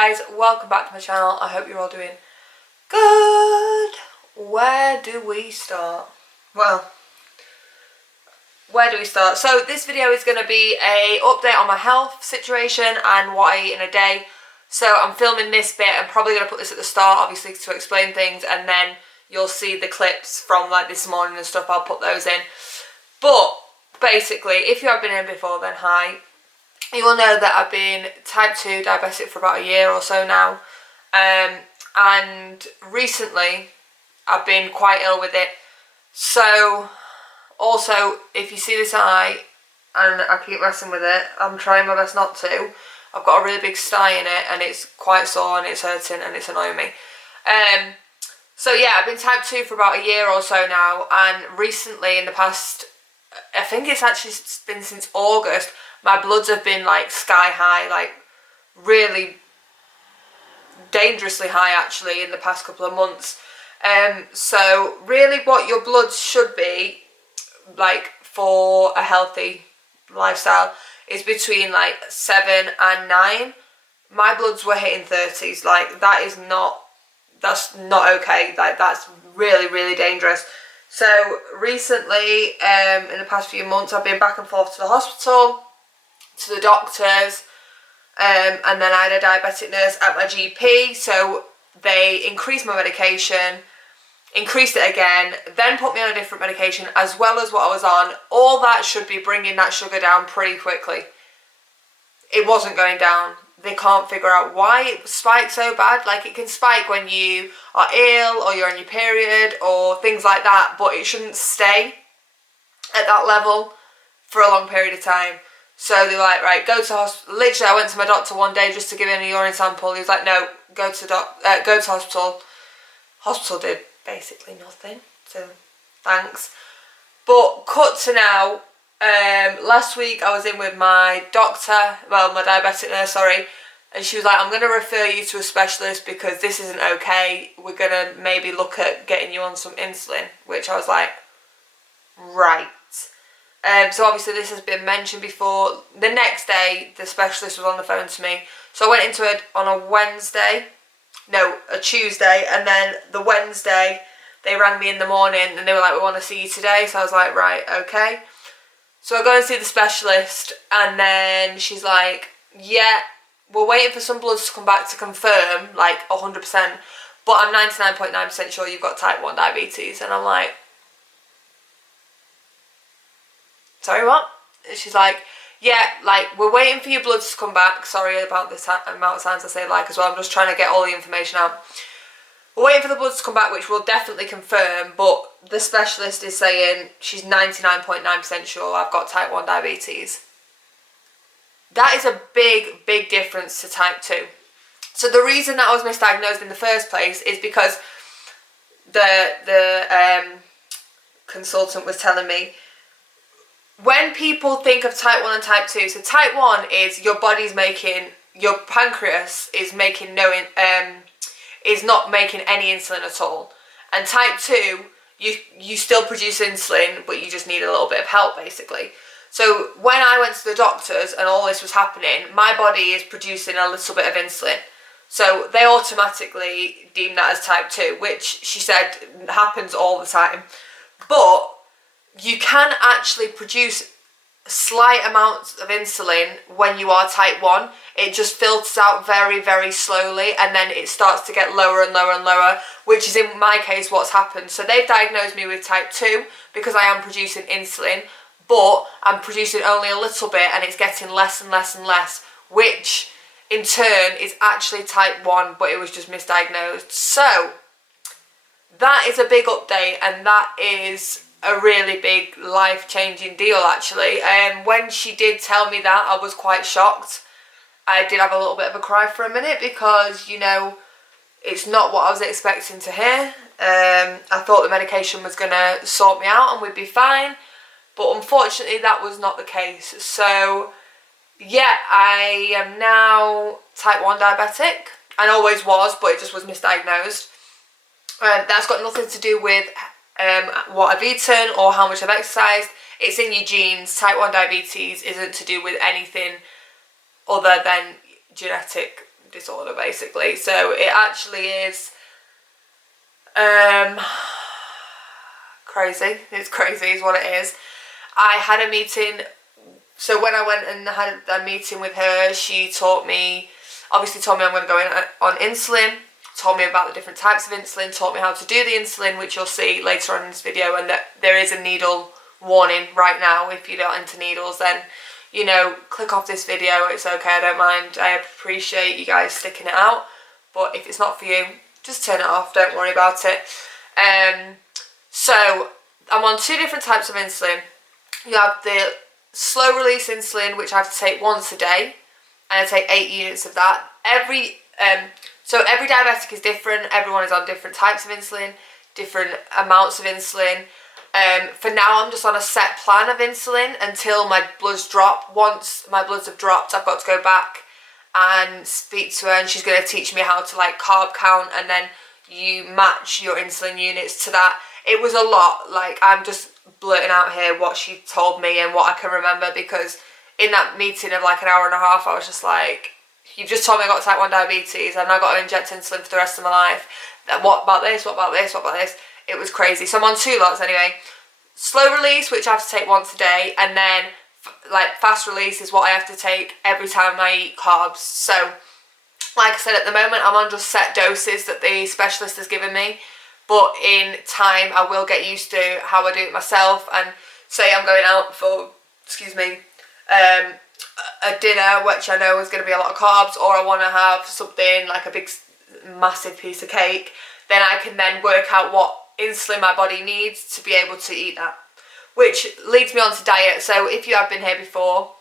guys, welcome back to my channel. I hope you're all doing good. Where do we start? Well, where do we start? So this video is going to be a update on my health situation and what I eat in a day. So I'm filming this bit. I'm probably going to put this at the start, obviously, to explain things, and then you'll see the clips from like this morning and stuff. I'll put those in. But basically, if you have been in before, then hi. You will know that I've been type 2 diabetic for about a year or so now, and recently I've been quite ill with it. So also, if you see this eye and I keep messing with it, I'm trying my best not to. I've got a really big sty in it and it's quite sore and it's hurting and it's annoying me. So yeah, I've been type 2 for about a year or so now, and recently in the past, I think it's actually been since August, my bloods have been like sky high, like really dangerously high actually in the past couple of months. So really what your bloods should be like for a healthy lifestyle is between like 7 and 9. My bloods were hitting 30s, like that's not okay, like that's really dangerous. So recently, in the past few months, I've been back and forth to the hospital, to the doctors, and then I had a diabetic nurse at my GP, so they increased my medication, increased it again, then put me on a different medication as well as what I was on. All that should be bringing that sugar down pretty quickly. It wasn't going down. They can't figure out why it spikes so bad. Like, it can spike when you are ill or you're on your period or things like that, but it shouldn't stay at that level for a long period of time. So they were like, right, go to hospital. Literally, I went to my doctor one day just to give him a urine sample. He was like, no, go to hospital. Hospital did basically nothing, so thanks. But cut to now. Last week I was in with my doctor, well, my diabetic nurse, sorry, and she was like, I'm going to refer you to a specialist because this isn't okay. We're going to maybe look at getting you on some insulin, which I was like, right. So obviously this has been mentioned before. The next day the specialist was on the phone to me, so I went into it on a Tuesday, and then the Wednesday they rang me in the morning and they were like, we want to see you today. So I was like, right, okay. So I go and see the specialist, and then she's like, yeah, we're waiting for some bloods to come back to confirm, like 100%, but I'm 99.9% sure you've got type 1 diabetes. And I'm like, sorry, what? And she's like, yeah, like, we're waiting for your bloods to come back. Sorry about this amount of times I say like as well. I'm just trying to get all the information out. We're waiting for the bloods to come back, which will definitely confirm, but the specialist is saying she's 99.9% sure I've got type 1 diabetes. That is a big difference to type 2. So the reason that I was misdiagnosed in the first place is because the consultant was telling me, when people think of type 1 and type 2, so type 1 is your body's making, your pancreas is making is not making any insulin at all. And type 2, you still produce insulin, but you just need a little bit of help, basically. So when I went to the doctors and all this was happening, my body is producing a little bit of insulin. So they automatically deem that as type 2, which she said happens all the time. But you can actually produce slight amounts of insulin when you are type 1. It just filters out very slowly, and then it starts to get lower and lower, which is in my case what's happened. So they've diagnosed me with type 2 because I am producing insulin, but I'm producing only a little bit and it's getting less and less, which in turn is actually type 1, but it was just misdiagnosed. So that is a big update, and that is a really big life-changing deal actually. When she did tell me that, I was quite shocked. I did have a little bit of a cry for a minute because, you know, it's not what I was expecting to hear. I thought the medication was going to sort me out and we'd be fine, but unfortunately that was not the case. So yeah, I am now type 1 diabetic, and always was, but it just was misdiagnosed. That's got nothing to do with what I've eaten or how much I've exercised. It's in your genes. Type 1 diabetes isn't to do with anything other than genetic disorder basically. So it actually is crazy. It's crazy is what it is. I had a meeting, so when I went and had a meeting with her, she obviously told me I'm going to go on insulin, told me about the different types of insulin, taught me how to do the insulin, which you'll see later on in this video, and that there is a needle warning right now. If you're not into needles, then, you know, click off this video, it's okay, I don't mind. I appreciate you guys sticking it out, but if it's not for you, just turn it off, don't worry about it. So I'm on 2 different types of insulin. You have the slow release insulin, which I have to take once a day, and I take 8 units of that. So every diabetic is different, everyone is on different types of insulin, different amounts of insulin. For now I'm just on a set plan of insulin until my bloods drop. Once my bloods have dropped, I've got to go back and speak to her, and she's going to teach me how to like carb count, and then you match your insulin units to that. It was a lot, like I'm just blurting out here what she told me and what I can remember, because in that meeting of like an hour and a half I was just like, you've just told me I got type 1 diabetes and I've got to inject insulin for the rest of my life. What about this? What about this? What about this? It was crazy. So I'm on 2 lots anyway. Slow release, which I have to take once a day, and then like fast release is what I have to take every time I eat carbs. So like I said, at the moment I'm on just set doses that the specialist has given me, but in time I will get used to how I do it myself, and say I'm going out for, a dinner which I know is going to be a lot of carbs, or I want to have something like a big massive piece of cake, then I can then work out what insulin my body needs to be able to eat that. Which leads me on to diet. So if you have been here before,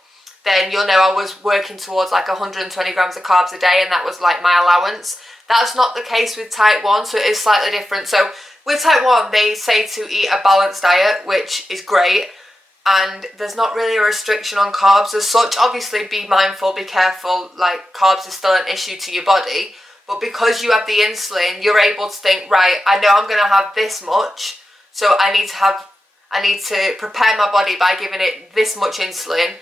then you'll know I was working towards like 120 grams of carbs a day, and that was like my allowance. That's not the case with type 1, so it is slightly different. So with type 1, they say to eat a balanced diet, which is great, and there's not really a restriction on carbs as such. Obviously be mindful, be careful, like carbs is still an issue to your body, but because you have the insulin, you're able to think, right, I know I'm going to have this much, so I need to prepare my body by giving it this much insulin,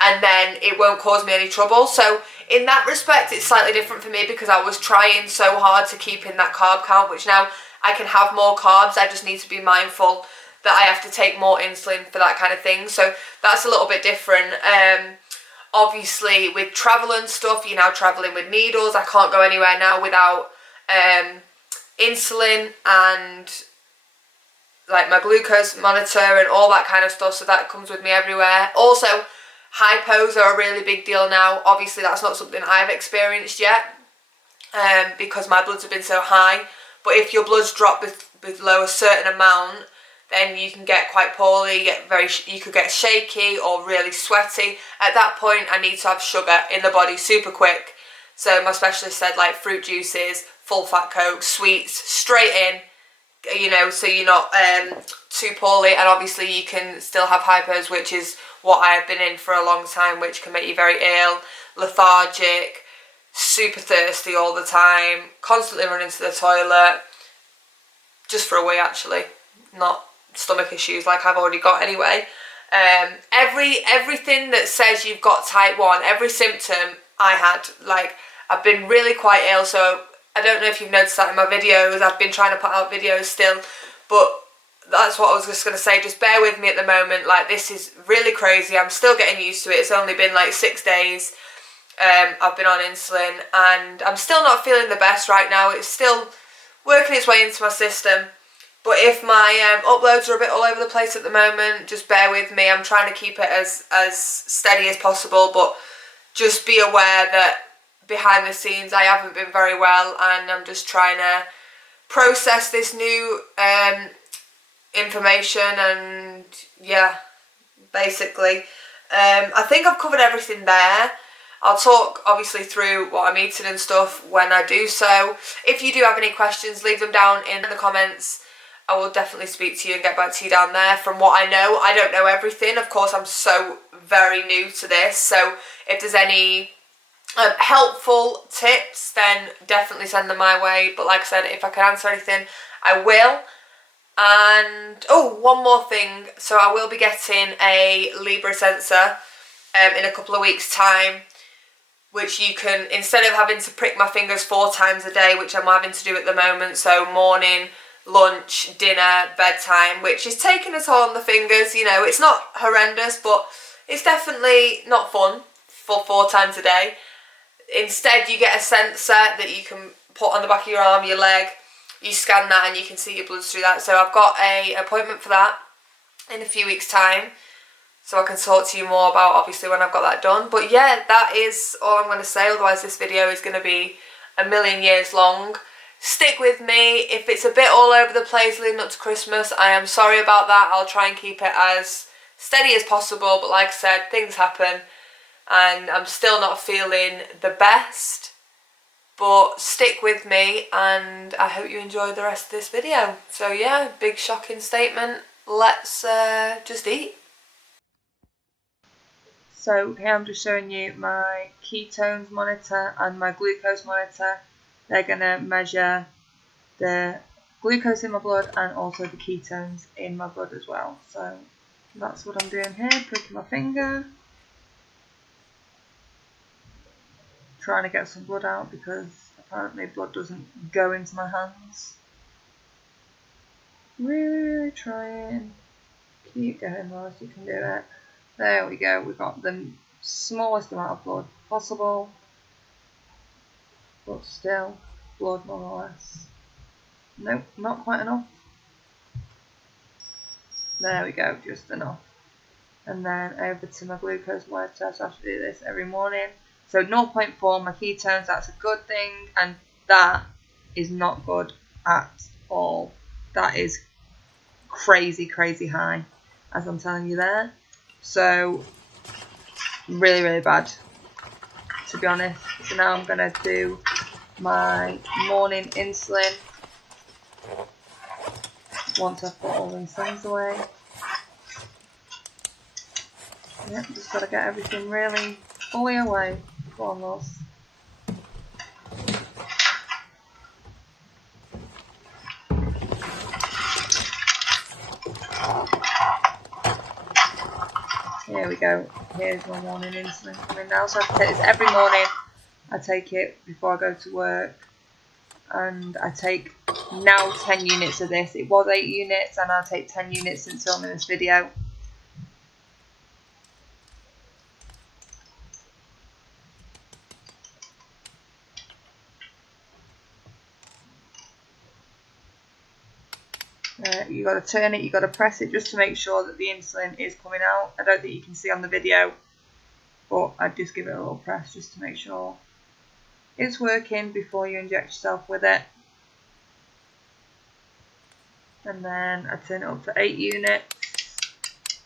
and then it won't cause me any trouble. So in that respect, it's slightly different for me, because I was trying so hard to keep in that carb count, which now I can have more carbs. I just need to be mindful that I have to take more insulin for that kind of thing. So that's a little bit different. Obviously with travel and stuff, you're now traveling with needles. I can't go anywhere now without insulin and like my glucose monitor and all that kind of stuff, so that comes with me everywhere. Also, hypos are a really big deal now. Obviously that's not something I've experienced yet, because my bloods have been so high, but if your bloods drop below a certain amount, then you can get quite poorly, you could get shaky or really sweaty. At that point I need to have sugar in the body super quick. So my specialist said like fruit juices, full fat Coke, sweets, straight in, you know, so you're not too poorly. And obviously you can still have hypos, which is what I have been in for a long time, which can make you very ill, lethargic, super thirsty all the time, constantly running to the toilet, just for a wee actually, not stomach issues like I've already got anyway. Everything that says you've got type 1, every symptom I had, like I've been really quite ill, so I don't know if you've noticed that in my videos. I've been trying to put out videos still, but that's what I was just going to say. Just bear with me at the moment. Like, this is really crazy. I'm still getting used to it. It's only been like 6 days I've been on insulin, and I'm still not feeling the best right now. It's still working its way into my system. But if my uploads are a bit all over the place at the moment, just bear with me. I'm trying to keep it as steady as possible, but just be aware that behind the scenes I haven't been very well, and I'm just trying to process this new information, and yeah, basically. I think I've covered everything there. I'll talk obviously through what I'm eating and stuff when I do so. If you do have any questions, leave them down in the comments. I will definitely speak to you and get back to you down there. From what I know, I don't know everything. Of course, I'm so very new to this, so if there's any helpful tips, then definitely send them my way. But like I said, if I can answer anything, I will. And oh, one more thing. So I will be getting a Libra sensor in a couple of weeks' time. which you can, instead of having to prick my fingers 4 times a day, which I'm having to do at the moment, so morning, lunch, dinner, bedtime, which is taking a toll on the fingers. You know, it's not horrendous, but it's definitely not fun for 4 times a day. Instead, you get a sensor that you can put on the back of your arm, your leg. You scan that and you can see your bloods through that. So I've got an appointment for that in a few weeks' time, so I can talk to you more about obviously when I've got that done. But yeah, that is all I'm going to say, otherwise this video is going to be a million years long. Stick with me. If it's a bit all over the place leading up to Christmas, I am sorry about that. I'll try and keep it as steady as possible, but like I said, things happen and I'm still not feeling the best. But stick with me and I hope you enjoy the rest of this video. So yeah, big shocking statement. Let's just eat. So here I'm just showing you my ketones monitor and my glucose monitor. They're going to measure the glucose in my blood and also the ketones in my blood as well. So that's what I'm doing here, pricking my finger. Trying to get some blood out because apparently blood doesn't go into my hands. Really trying. Keep going, Lois, you can do it. There we go, we've got the smallest amount of blood possible, but still blood nonetheless. Nope, not quite enough. There we go, just enough. And then over to my glucose monitor, so I have to do this every morning. So 0.4, my ketones, that's a good thing, and that is not good at all. That is crazy, crazy high, as I'm telling you there. So really, really bad, to be honest. So now I'm going to do my morning insulin once I've put all these things away. Yep, just got to get everything really fully away. Go on, Loz. Here we go. Here's my morning insulin coming now. So I have to take this every morning. I take it before I go to work. And I take now 10 units of this. It was 8 units and I'll take 10 units since filming this video. You got to turn it, you got to press it just to make sure that the insulin is coming out. I don't think you can see on the video, but I'd just give it a little press just to make sure it's working before you inject yourself with it. And then I turn it up to 8 units,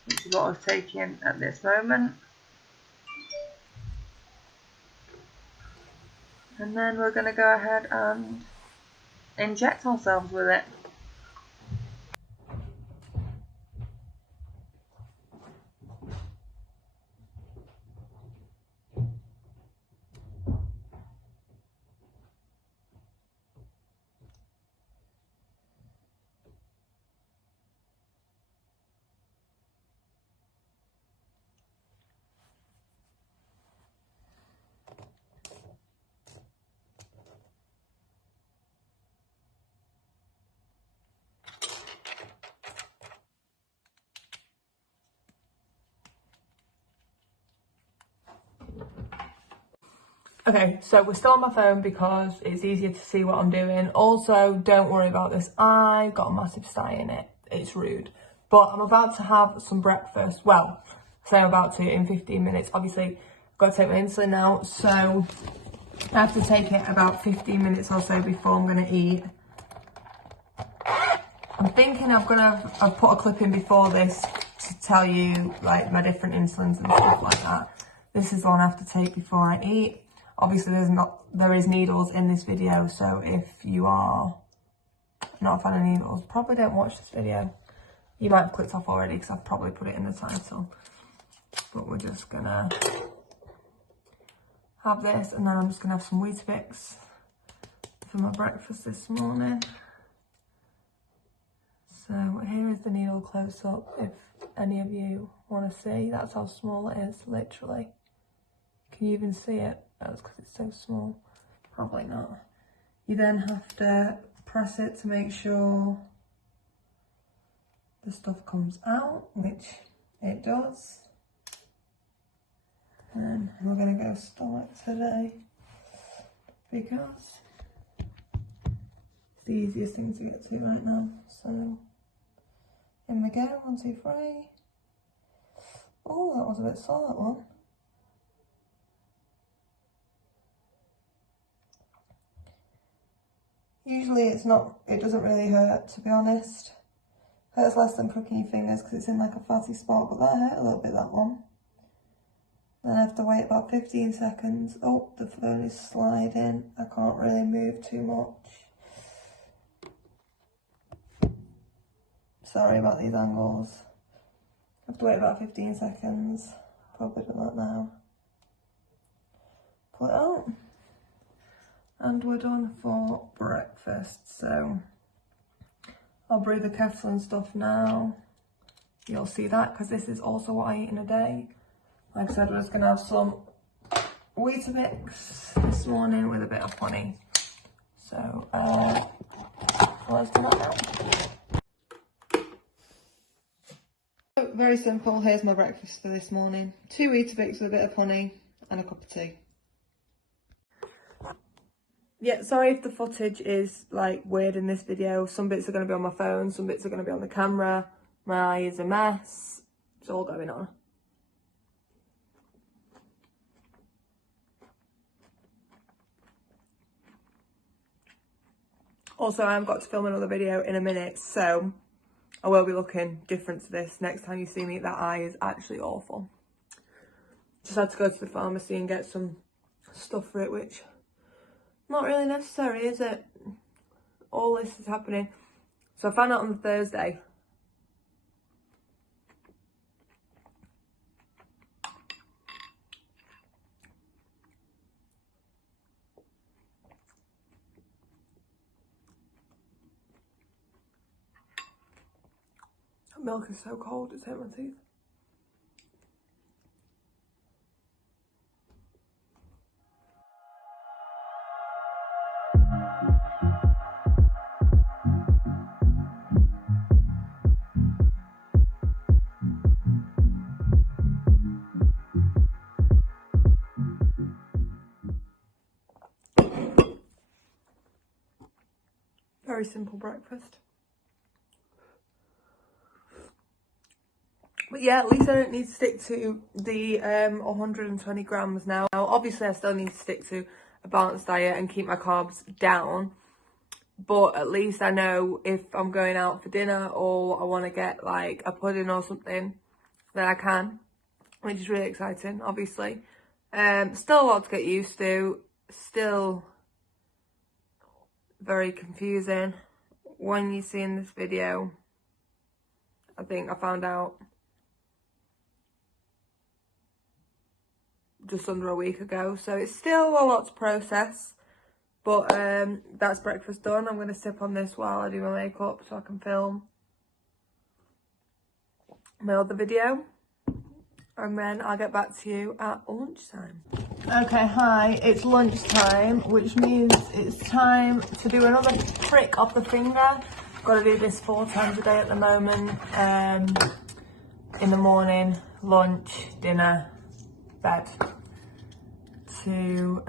which is what I was taking at this moment. And then we're going to go ahead and inject ourselves with it. Okay, so we're still on my phone because it's easier to see what I'm doing. Also, don't worry about this eye, got a massive sty in it. It's rude. But I'm about to have some breakfast. Well, say I'm about to in 15 minutes. Obviously, I've got to take my insulin now, so I have to take it about 15 minutes or so before I'm going to eat. I'm thinking I've put a clip in before this to tell you like my different insulins and stuff like that. This is the one I have to take before I eat. Obviously there is needles in this video, so if you are not a fan of needles, probably don't watch this video. You might have clicked off already because I've probably put it in the title. But we're just gonna have this, and then I'm just gonna have some Weetabix for my breakfast this morning. So here is the needle close up if any of you want to see. That's how small it is, literally. You Can you even see it? That's because it's so small. Probably not. You then have to press it to make sure the stuff comes out, which it does. And we're going to go stomach today because it's the easiest thing to get to right now. So in we go, 1, 2, 3. Oh, that was a bit sore, that one. Usually it doesn't really hurt, to be honest. Hurts less than crooking your fingers because it's in like a fatty spot, but that hurt a little bit, that one. Then I have to wait about 15 seconds. Oh, the phone is sliding. I can't really move too much. Sorry about these angles. I have to wait about 15 seconds. Probably do that now. Pull it out. And we're done for breakfast. So I'll brew the kettle and stuff now. You'll see that because this is also what I eat in a day. Like I said, we're just going to have some Weetabix this morning with a bit of honey. So let's do that now. So, very simple. Here's my breakfast for this morning. 2 Weetabix with a bit of honey and a cup of tea. Yeah, sorry if the footage is like weird in this video. Some bits are going to be on my phone, some bits are going to be on the camera. My eye is a mess. It's all going on. Also, I've got to film another video in a minute, so I will be looking different to this. Next time you see me, that eye is actually awful. Just had to go to the pharmacy and get some stuff for it, which not really necessary, is it? All this is happening. So I found out on the Thursday. That milk is so cold, it's hurt my teeth. Very simple breakfast. But yeah, at least I don't need to stick to the 120 grams now. Obviously, I still need to stick to a balanced diet and keep my carbs down. But at least I know if I'm going out for dinner or I want to get like a pudding or something, then I can. Which is really exciting, obviously. Still a lot to get used to. Still very confusing. When you see in this video, I think I found out just under a week ago, so it's still a lot to process, but that's breakfast done. I'm going to sip on this while I do my makeup so I can film my other video, and then I'll get back to you at lunchtime. Okay, hi, it's lunchtime, which means it's time to do another prick of the finger. I've got to do this 4 times a day at the moment. In the morning, lunch, dinner, bed. To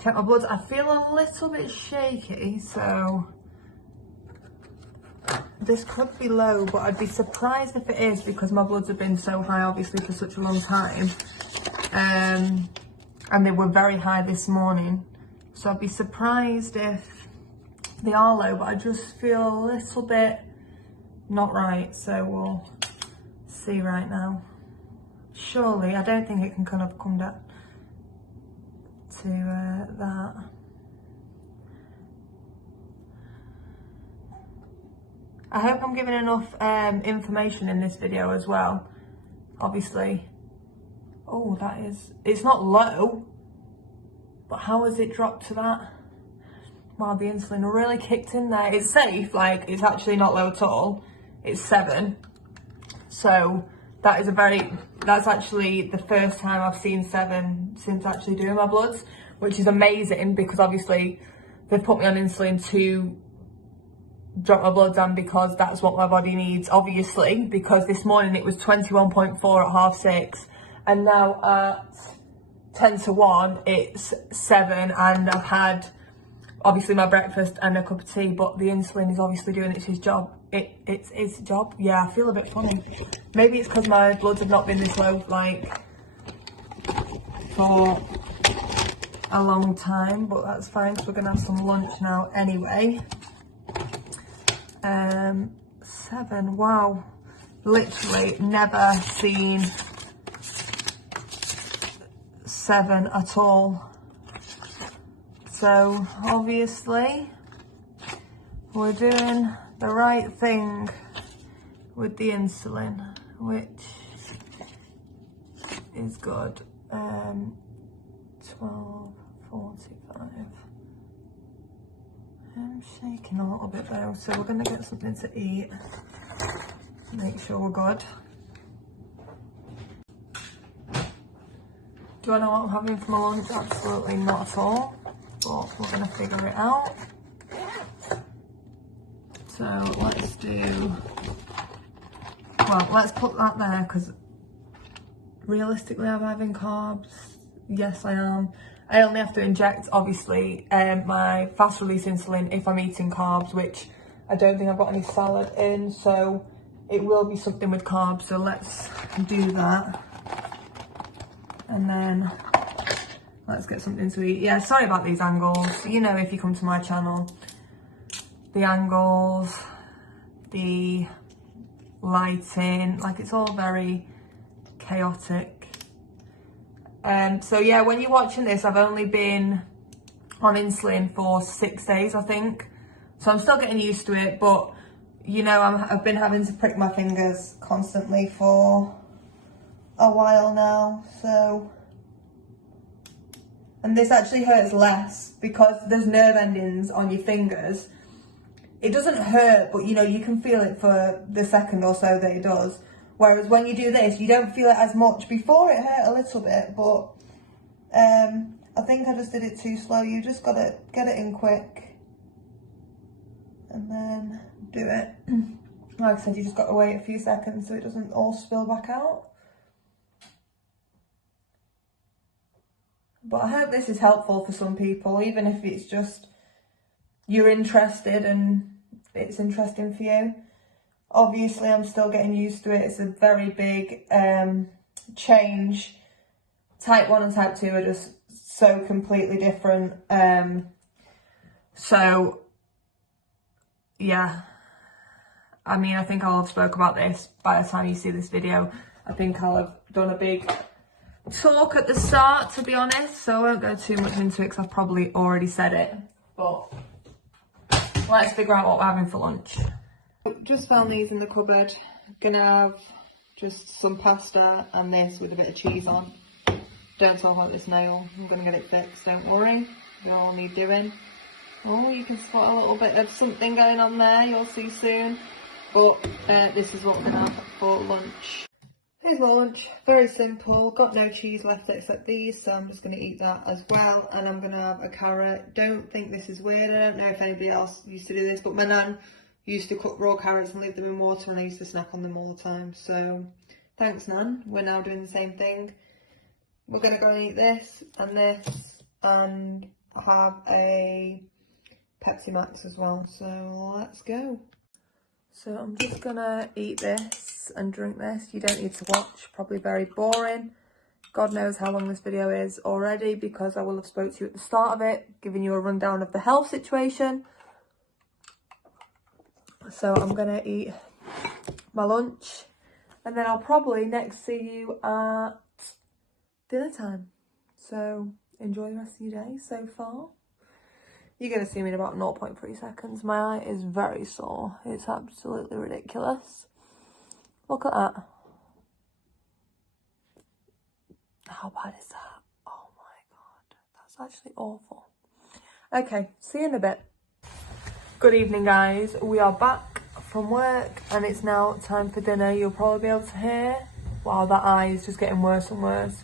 check my bloods. I feel a little bit shaky, so this could be low, but I'd be surprised if it is because my bloods have been so high obviously for such a long time, and they were very high this morning, so I'd be surprised if they are low, but I just feel a little bit not right, so we'll see right now. Surely, I don't think it can kind of come down to that. I hope I'm giving enough information in this video as well, obviously. Oh, that is, it's not low, but how has it dropped to that? Wow, the insulin really kicked in there. It's safe, like, it's actually not low at all. It's 7. So That's actually the first time I've seen 7 since actually doing my bloods, which is amazing because obviously they've put me on insulin to drop my bloods and because that's what my body needs, obviously, because this morning it was 21.4 at 6:30 and now at 10 to 1 it's 7 and I've had obviously my breakfast and a cup of tea, but the insulin is obviously doing its job. It's its job. Yeah, I feel a bit funny. Maybe it's because my bloods have not been this low like for a long time, but that's fine because we're gonna have some lunch now anyway. 7, wow, literally never seen 7 at all. So obviously we're doing the right thing with the insulin, which is good. 12:45. I'm shaking a little bit though, so we're gonna get something to eat, make sure we're good. Do I know what I'm having for my lunch? Absolutely not at all, but we're gonna figure it out. So let's put that there because realistically I'm having carbs. Yes, I am. I only have to inject, obviously, my fast release insulin if I'm eating carbs, which I don't think I've got any salad in, so it will be something with carbs. So let's do that. And then let's get something to eat. Yeah, sorry about these angles. You know, if you come to my channel, the angles, the lighting, like it's all very chaotic. So yeah, when you're watching this, I've only been on insulin for 6 days, I think. So I'm still getting used to it, but you know, I've been having to prick my fingers constantly for a while now, so. And this actually hurts less because there's nerve endings on your fingers. It doesn't hurt, but you know, you can feel it for the second or so that it does. Whereas when you do this, you don't feel it as much. Before it hurt a little bit, but I think I just did it too slow. You just gotta get it in quick and then do it. Like I said, you just gotta wait a few seconds so it doesn't all spill back out. But I hope this is helpful for some people, even if it's just you're interested and it's interesting for you. Obviously, I'm still getting used to it. It's a very big change. Type 1 and type 2 are just so completely different. So, yeah. I mean, I think I'll have spoke about this by the time you see this video. I think I'll have done a big talk at the start, to be honest. So I won't go too much into it because I've probably already said it. But let's figure out what we're having for lunch. Just found these in the cupboard. Gonna have just some pasta and this with a bit of cheese on. Don't talk about this nail. I'm gonna get it fixed, don't worry. We all need doing. Oh, you can spot a little bit of something going on there, you'll see soon. But this is what we're gonna have for lunch. Here's my lunch, very simple. Got no cheese left except these, so I'm just gonna eat that as well. And I'm gonna have a carrot. Don't think this is weird. I don't know if anybody else used to do this, but my nan used to cook raw carrots and leave them in water, and I used to snack on them all the time. So thanks, Nan. We're now doing the same thing. We're gonna go and eat this and have a Pepsi Max as well. So let's go. So I'm just gonna eat this and drink this. You don't need to watch, probably very boring. God knows how long this video is already because I will have spoke to you at the start of it, giving you a rundown of the health situation. So I'm gonna eat my lunch and then I'll probably next see you at dinner time. So enjoy the rest of your day so far. You're gonna see me in about 0.3 seconds. My eye is very sore. It's absolutely ridiculous. Look at that. How bad is that? Oh my God, that's actually awful. Okay, see you in a bit. Good evening, guys. We are back from work and it's now time for dinner. You'll probably be able to hear Wow, that eye is just getting worse and worse.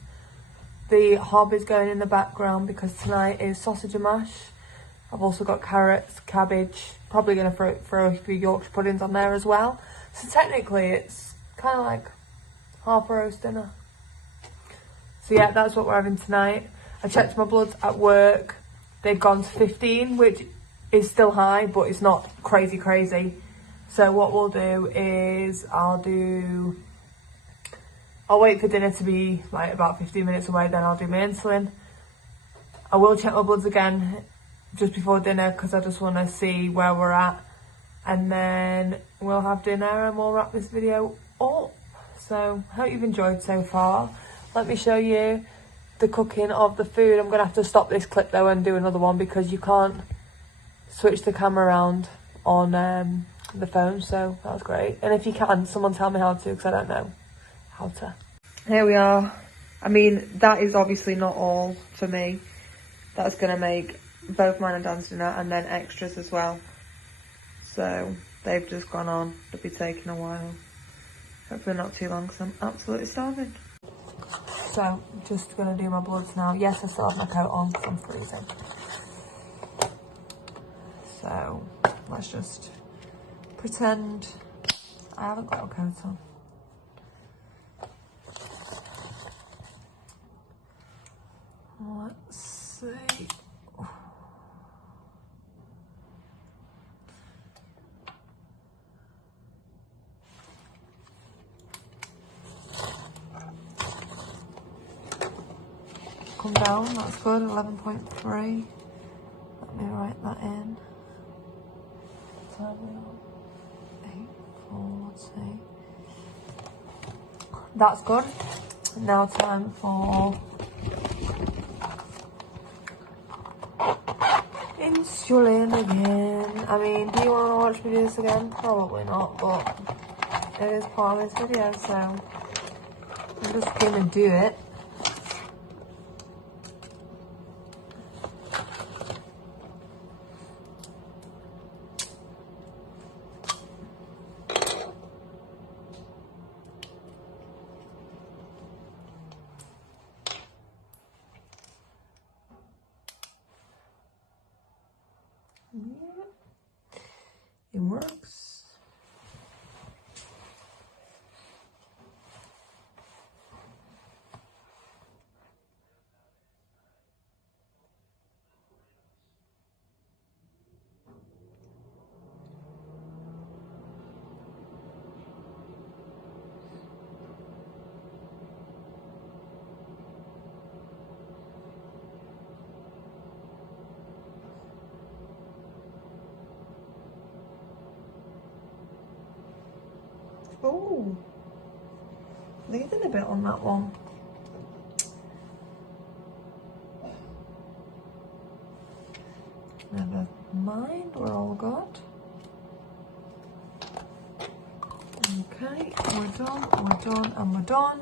The hob is going in the background because tonight is sausage and mash. I've also got carrots, cabbage, probably going to throw a few Yorkshire puddings on there as well. So technically it's kind of like half a roast dinner. So yeah, that's what we're having tonight. I checked my bloods at work. They've gone to 15, which is still high, but it's not crazy. So what we'll do is I'll wait for dinner to be like about 15 minutes away, then I'll do my insulin. I will check my bloods again just before dinner because I just want to see where we're at. And then we'll have dinner and we'll wrap this video up. So hope you've enjoyed so far. Let me show you the cooking of the food. I'm going to have to stop this clip though and do another one because you can't switch the camera around on the phone. So that was great. And if you can, someone tell me how to because I don't know how to. Here we are. I mean, that is obviously not all for me. That's going to make both mine and Dan's dinner and then extras as well. So they've just gone on. They'll be taking a while. Hopefully not too long because I'm absolutely starving. So just going to do my bloods now. Yes, I still have my coat on because I'm freezing. So let's just pretend I haven't got a coat on. Let's see. Come down, that's good, 11.3. Let me write that in. So 840. That's good. Now time for insulin again. I mean, do you want to watch me do this again? Probably not, but it is part of this video, so I'm just gonna do it. Yeah, it works. Oh, leaving a bit on that one. Never mind, we're all good. Okay, we're done, and we're done.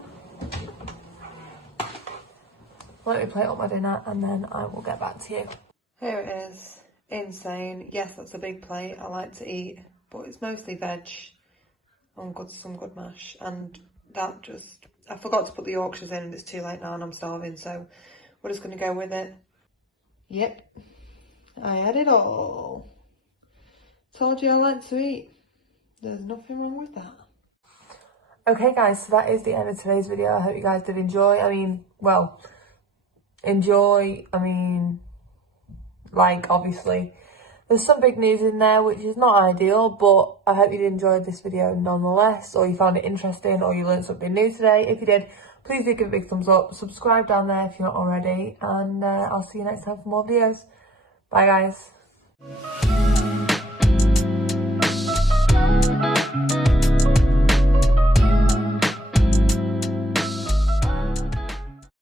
Let me plate up my dinner and then I will get back to you. Here it is. Insane. Yes, that's a big plate. I like to eat, but it's mostly veg. Some good mash, and that just, I forgot to put the Yorkshires in and it's too late now and I'm starving, so we're just going to go with it. Yep, I had it all. Told you I like to eat. There's nothing wrong with that. Okay guys, so that is the end of today's video. I hope you guys did enjoy. Like obviously there's some big news in there which is not ideal, but I hope you did enjoy this video nonetheless, or you found it interesting, or you learned something new today. If you did, please do give a big thumbs up, subscribe down there if you're not already, and I'll see you next time for more videos. Bye guys.